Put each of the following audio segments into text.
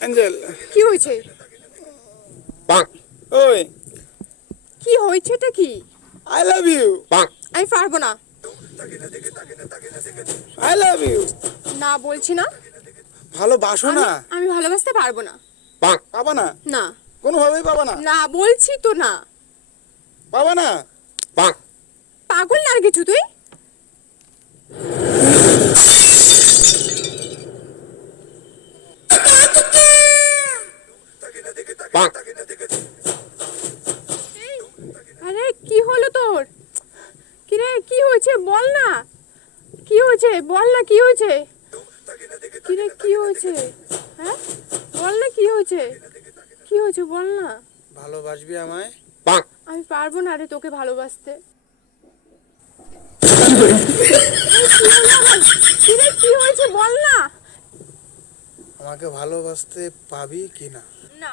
Angel. কি হয়েছে? ওই। কি হয়েছেটা কি? আই লাভ ইউ আমি পারব না। আই লাভ ইউ না বলছি না। ভালোবাসো না। আমি ভালোবাসতে পারব না। পাবা না? না। কোনোভাবেই পাবা না। না বলছি তো না। পাবা না? পাগল না আর কিছু তুই? আরে কি হলো তোর? কি রে কি হয়েছে? বল না। কি হয়েছে? বল না কি হয়েছে? কি রে কি হয়েছে? হ্যাঁ? বল না কি হয়েছে? কি হয়েছে? বল না। ভালোবাসবি আমায়? আমি পারব না রে তোকে ভালোবাসতে। কি হয়েছে বল না। আমাকে ভালোবাসতে পাবি কি না? না।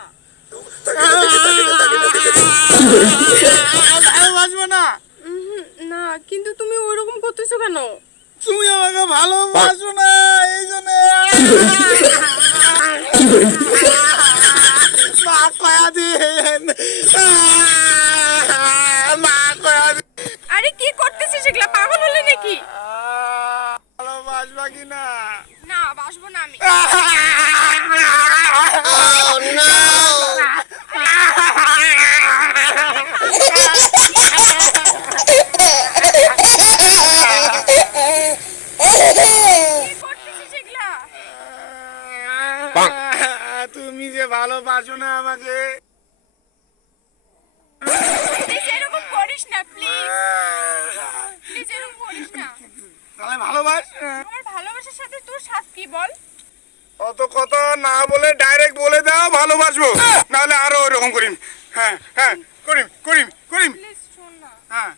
ভালোবাসবো না। না কিন্তু তুমি ওরকম করতেছো কেন? তুমি আমাকে ভালোবাসো না এই জন্য। মা কয়া দিন। মা কয়া আরে কি করতেছিস এগুলা পাগল? কি না না বাসবো না আমি। তুমি যে ভালোবাসো না আমাকে। এরকম করিস না প্লিজ প্লিজ এরকম করিস না। তাহলে ভালোবাস। সাথে তোর সাথ কি বল? অত কথা না বলে ডাইরেক্ট বলে দাও ভালোবাসবো। নাহলে আরও ওরকম করিম। হ্যাঁ হ্যাঁ করিম করিম করিম। শোন না। হ্যাঁ।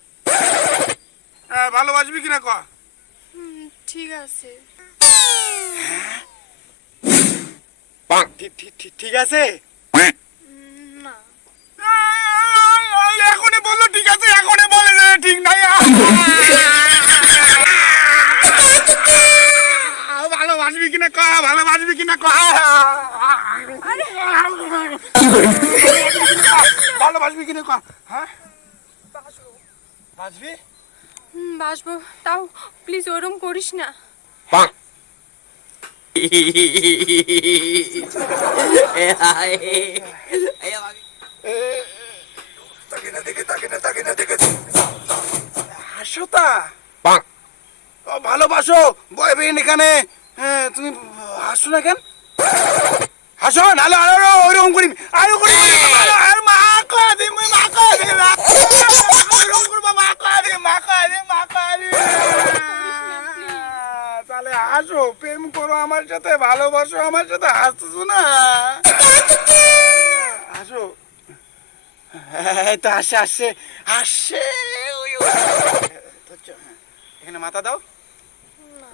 হ্যাঁ, ভালোবাসবি কিনা ক? হুম, ঠিক আছে। ঠিক ঠিক ঠিক ঠিক আছে? ভালোবাসবি কিনা ক ভালোবাসবি কিনা ক ভালোবাসবি কিনা ক হ্যাঁ? বাসবি হুম, তাও প্লিজ ওরম করিস না। ভালোবাসো। বয়ফ্রেন্ড এখানে। হ্যাঁ, তুমি হাসো না কেন? হাসো, নাহলে আরও ওইরকম করি, আরও করি, আর মা কয়া দি, মা কয়া দি ওইরকম করবা দি, মা, কয়া দি, মা দি তাহলে হাসো, প্রেম করো আমার সাথে, ভালোবাসো আমার সাথে, হাসতেছো না? হাসো। এই তো ওই। তো চ- এখানে মাথা দাও।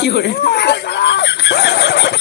কি করে গেলটে